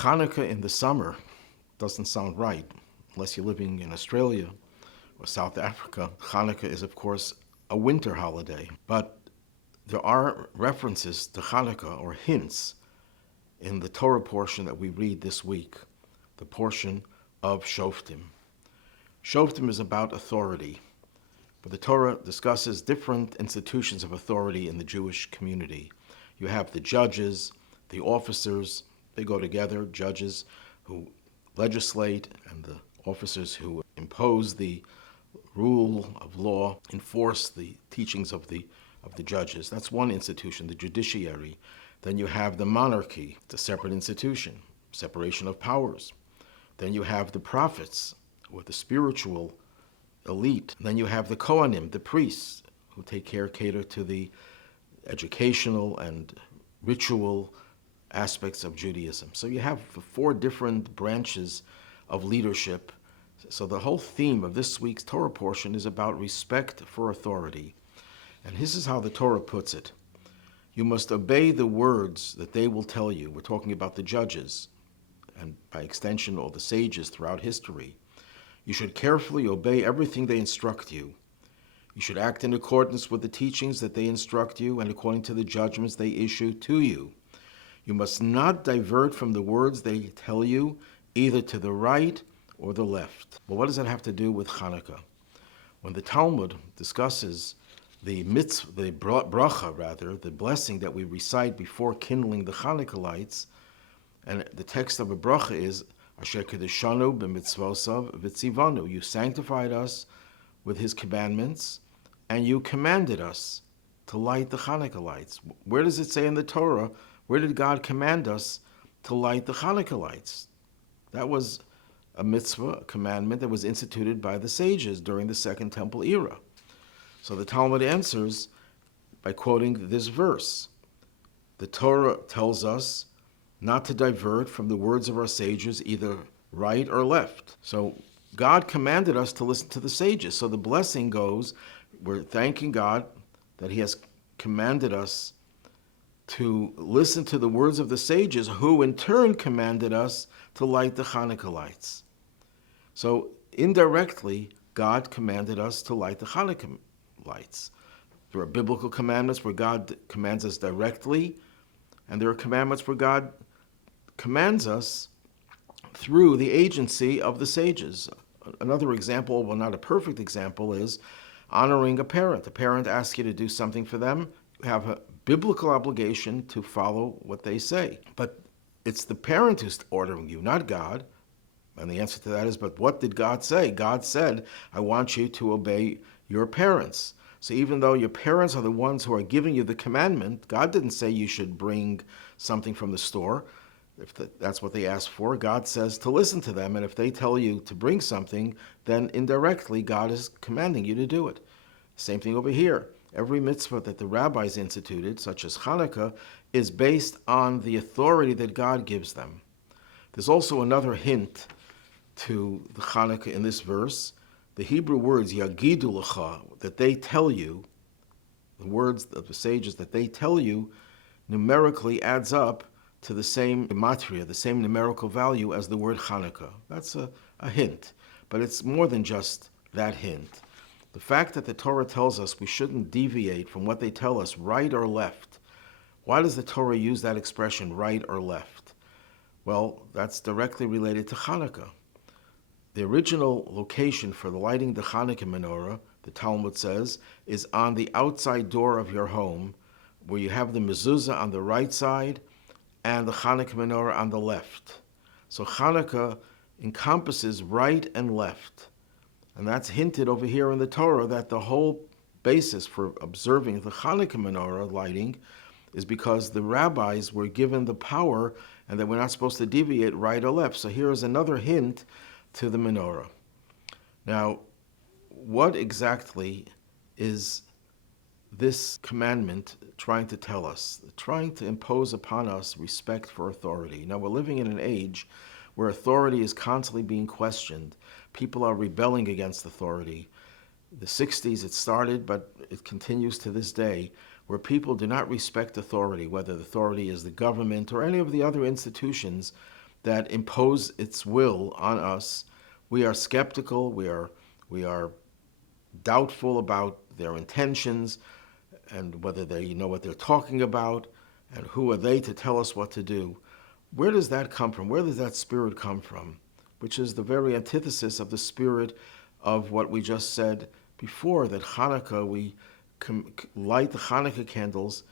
Hanukkah in the summer doesn't sound right unless you're living in Australia or South Africa. Hanukkah is, of course, a winter holiday, but there are references to Hanukkah or hints in the Torah portion that we read this week, the portion of Shoftim. Shoftim is about authority, but the Torah discusses different institutions of authority in the Jewish community. You have the judges, the officers, they go together, judges who legislate and the officers who impose the rule of law, enforce the teachings of the judges. That's one institution, the judiciary. Then you have the monarchy, it's a separate institution, separation of powers. Then you have the prophets, or the spiritual elite. Then you have the Kohanim, the priests, who cater to the educational and ritual aspects of Judaism. So you have 4 different branches of leadership. So the whole theme of this week's Torah portion is about respect for authority. And this is how the Torah puts it. You must obey the words that they will tell you. We're talking about the judges, and by extension, all the sages throughout history. You should carefully obey everything they instruct you. You should act in accordance with the teachings that they instruct you and according to the judgments they issue to you. You must not divert from the words they tell you, either to the right or the left. Well, what does that have to do with Hanukkah? When the Talmud discusses the mitzvah, the bracha, the blessing that we recite before kindling the Hanukkah lights, and the text of a bracha is, Asher kedeshanu b'mitzvosav v'tzivanu. You sanctified us with his commandments, and you commanded us to light the Hanukkah lights. Where does it say in the Torah, where did God command us to light the Hanukkah lights? That was a mitzvah, a commandment that was instituted by the sages during the Second Temple era. So the Talmud answers by quoting this verse. The Torah tells us not to divert from the words of our sages, either right or left. So God commanded us to listen to the sages. So the blessing goes, we're thanking God that he has commanded us to listen to the words of the sages, who in turn commanded us to light the Hanukkah lights. So indirectly, God commanded us to light the Hanukkah lights. There are biblical commandments where God commands us directly, and there are commandments where God commands us through the agency of the sages. Another example, well, not a perfect example, is honoring a parent. A parent asks you to do something for them. You have a biblical obligation to follow what they say. But it's the parent who's ordering you, not God. And the answer to that is, but what did God say? God said, I want you to obey your parents. So even though your parents are the ones who are giving you the commandment, God didn't say you should bring something from the store. If that's what they asked for, God says to listen to them. And if they tell you to bring something, then indirectly God is commanding you to do it. Same thing over here. Every mitzvah that the rabbis instituted, such as Hanukkah, is based on the authority that God gives them. There's also another hint to the Hanukkah in this verse. The Hebrew words, yagidu lecha, that they tell you, the words of the sages that they tell you, numerically adds up to the same gematria, the same numerical value as the word Hanukkah. That's a hint, but it's more than just that hint. The fact that the Torah tells us we shouldn't deviate from what they tell us, right or left. Why does the Torah use that expression, right or left? Well, that's directly related to Hanukkah. The original location for lighting the Hanukkah menorah, the Talmud says, is on the outside door of your home, where you have the mezuzah on the right side and the Hanukkah menorah on the left. So Hanukkah encompasses right and left. And that's hinted over here in the Torah, that the whole basis for observing the Hanukkah menorah lighting is because the rabbis were given the power and that we're not supposed to deviate right or left. So here is another hint to the menorah. Now, what exactly is this commandment trying to tell us? Trying to impose upon us respect for authority. Now, we're living in an age where authority is constantly being questioned. People are rebelling against authority. The 60s it started, but it continues to this day, where people do not respect authority, whether the authority is the government or any of the other institutions that impose its will on us, we are skeptical, we are doubtful about their intentions and whether they know what they're talking about and who are they to tell us what to do. Where does that come from? Where does that spirit come from? Which is the very antithesis of the spirit of what we just said before, that Hanukkah, we light the Hanukkah candles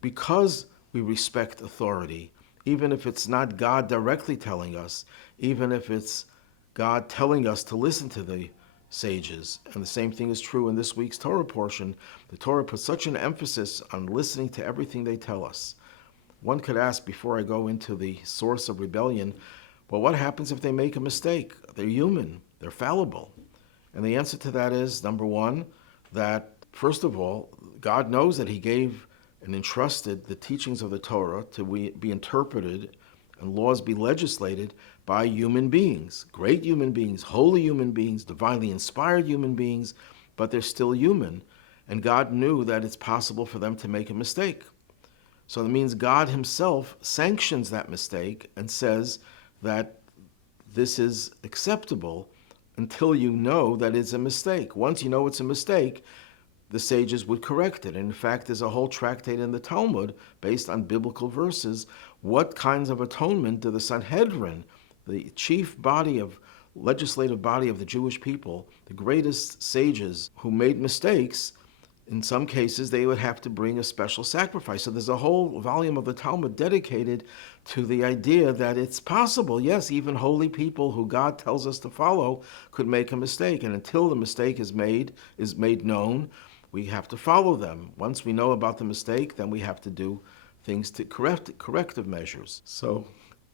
because we respect authority, even if it's not God directly telling us, even if it's God telling us to listen to the sages. And the same thing is true in this week's Torah portion. The Torah puts such an emphasis on listening to everything they tell us. One could ask, before I go into the source of rebellion, well, what happens if they make a mistake? They're human, they're fallible. And the answer to that is, number one, that first of all, God knows that He gave and entrusted the teachings of the Torah to be interpreted and laws be legislated by human beings, great human beings, holy human beings, divinely inspired human beings, but they're still human. And God knew that it's possible for them to make a mistake. So that means God Himself sanctions that mistake and says that this is acceptable until you know that it's a mistake. Once you know it's a mistake, the sages would correct it. And in fact, there's a whole tractate in the Talmud based on biblical verses. What kinds of atonement do the Sanhedrin, the chief legislative body of the Jewish people, the greatest sages who made mistakes, in some cases they would have to bring a special sacrifice. So there's a whole volume of the Talmud dedicated to the idea that it's possible, yes, even holy people who God tells us to follow could make a mistake. And until the mistake is made known, we have to follow them. Once we know about the mistake, then we have to do things to corrective measures. So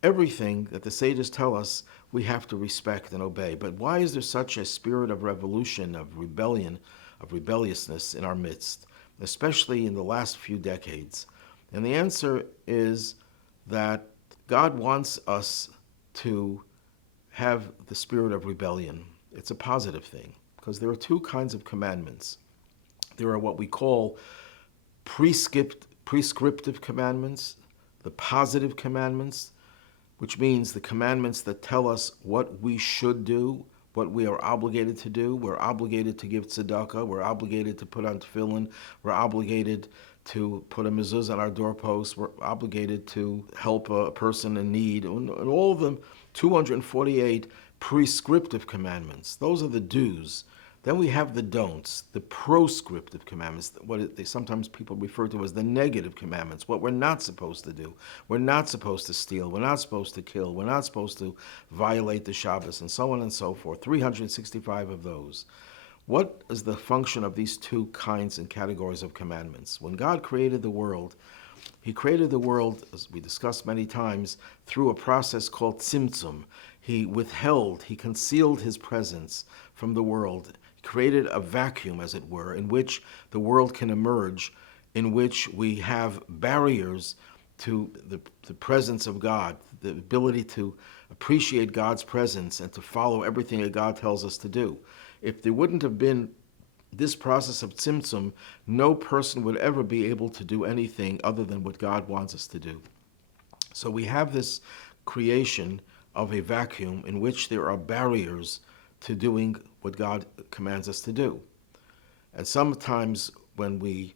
everything that the sages tell us, we have to respect and obey. But why is there such a spirit of revolution, of rebellion, of rebelliousness in our midst, especially in the last few decades? And the answer is that God wants us to have the spirit of rebellion. It's a positive thing, because there are two kinds of commandments. There are what we call prescriptive commandments, the positive commandments, which means the commandments that tell us what we should do, what we are obligated to do. We're obligated to give tzedakah, we're obligated to put on tefillin, we're obligated to put a mezuzah on our doorposts, we're obligated to help a person in need, and all of them, 248 prescriptive commandments. Those are the do's. Then we have the don'ts, the proscriptive commandments, sometimes people refer to as the negative commandments, what we're not supposed to do. We're not supposed to steal, we're not supposed to kill, we're not supposed to violate the Shabbos, and so on and so forth, 365 of those. What is the function of these two kinds and categories of commandments? When God created the world, He created the world, as we discussed many times, through a process called tzimtzum. He concealed His presence from the world, created a vacuum, as it were, in which the world can emerge, in which we have barriers to the presence of God, the ability to appreciate God's presence and to follow everything that God tells us to do. If there wouldn't have been this process of tzimtzum, no person would ever be able to do anything other than what God wants us to do. So we have this creation of a vacuum in which there are barriers to doing what God commands us to do. And sometimes when we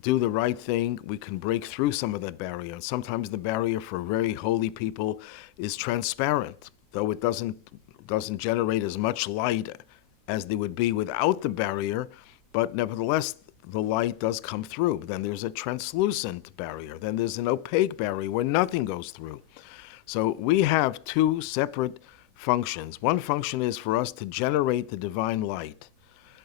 do the right thing, we can break through some of that barrier. And sometimes the barrier for very holy people is transparent, though it doesn't generate as much light as there would be without the barrier, but nevertheless, the light does come through. But then there's a translucent barrier. Then there's an opaque barrier where nothing goes through. So we have two separate functions. One function is for us to generate the divine light.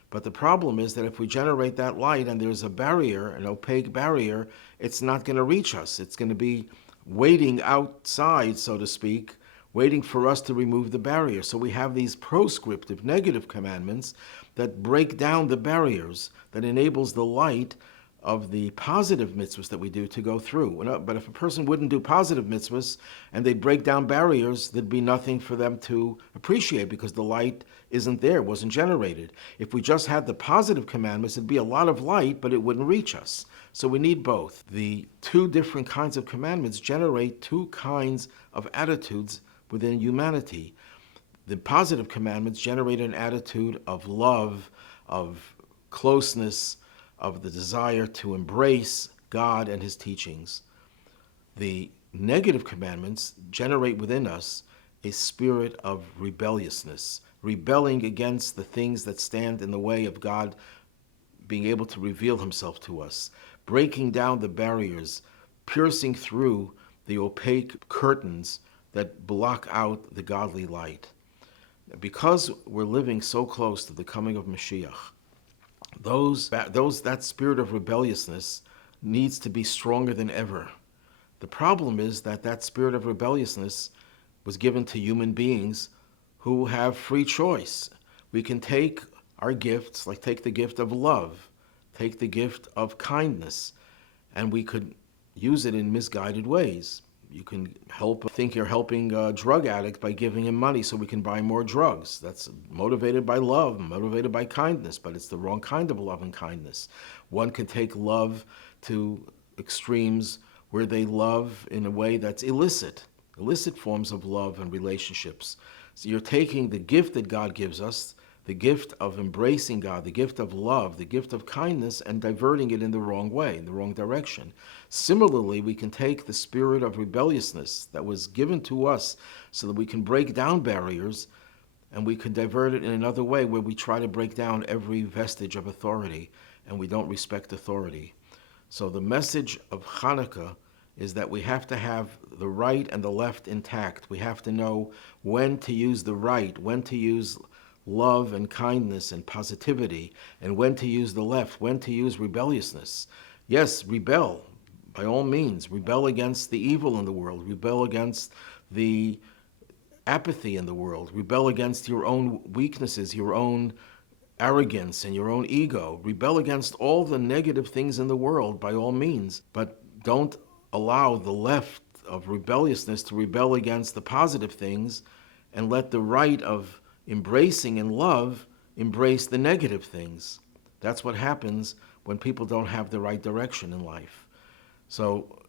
But the problem is that if we generate that light and there's a barrier, an opaque barrier, it's not going to reach us. It's going to be waiting outside, so to speak, waiting for us to remove the barrier. So we have these proscriptive, negative commandments that break down the barriers, that enables the light of the positive mitzvahs that we do to go through. But if a person wouldn't do positive mitzvahs and they break down barriers, there'd be nothing for them to appreciate because the light isn't there, wasn't generated. If we just had the positive commandments, it'd be a lot of light, but it wouldn't reach us. So we need both. The two different kinds of commandments generate two kinds of attitudes within humanity. The positive commandments generate an attitude of love, of closeness, of the desire to embrace God and his teachings. The negative commandments generate within us a spirit of rebelliousness, rebelling against the things that stand in the way of God being able to reveal himself to us, breaking down the barriers, piercing through the opaque curtains that block out the godly light. Because we're living so close to the coming of Mashiach, that spirit of rebelliousness needs to be stronger than ever. The problem is that spirit of rebelliousness was given to human beings who have free choice. We can take our gifts, like take the gift of love, take the gift of kindness, and we could use it in misguided ways. You can think you're helping a drug addict by giving him money so we can buy more drugs. That's motivated by love, motivated by kindness, but it's the wrong kind of love and kindness. One can take love to extremes where they love in a way that's illicit forms of love and relationships. So you're taking the gift that God gives us, the gift of embracing God, the gift of love, the gift of kindness, and diverting it in the wrong way, in the wrong direction. Similarly, we can take the spirit of rebelliousness that was given to us so that we can break down barriers, and we can divert it in another way where we try to break down every vestige of authority, and we don't respect authority. So the message of Hanukkah is that we have to have the right and the left intact. We have to know when to use the right, when to use love and kindness and positivity, and when to use the left, when to use rebelliousness. Yes, rebel, by all means. Rebel against the evil in the world. Rebel against the apathy in the world. Rebel against your own weaknesses, your own arrogance and your own ego. Rebel against all the negative things in the world, by all means. But don't allow the left of rebelliousness to rebel against the positive things, and let the right of embracing and love embrace the negative things. That's what happens when people don't have the right direction in life. So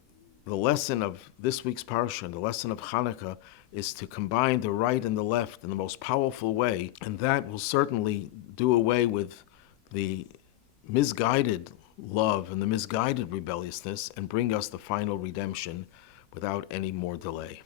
the lesson of this week's parsha, the lesson of Hanukkah, is to combine the right and the left in the most powerful way, and that will certainly do away with the misguided love and the misguided rebelliousness and bring us the final redemption without any more delay.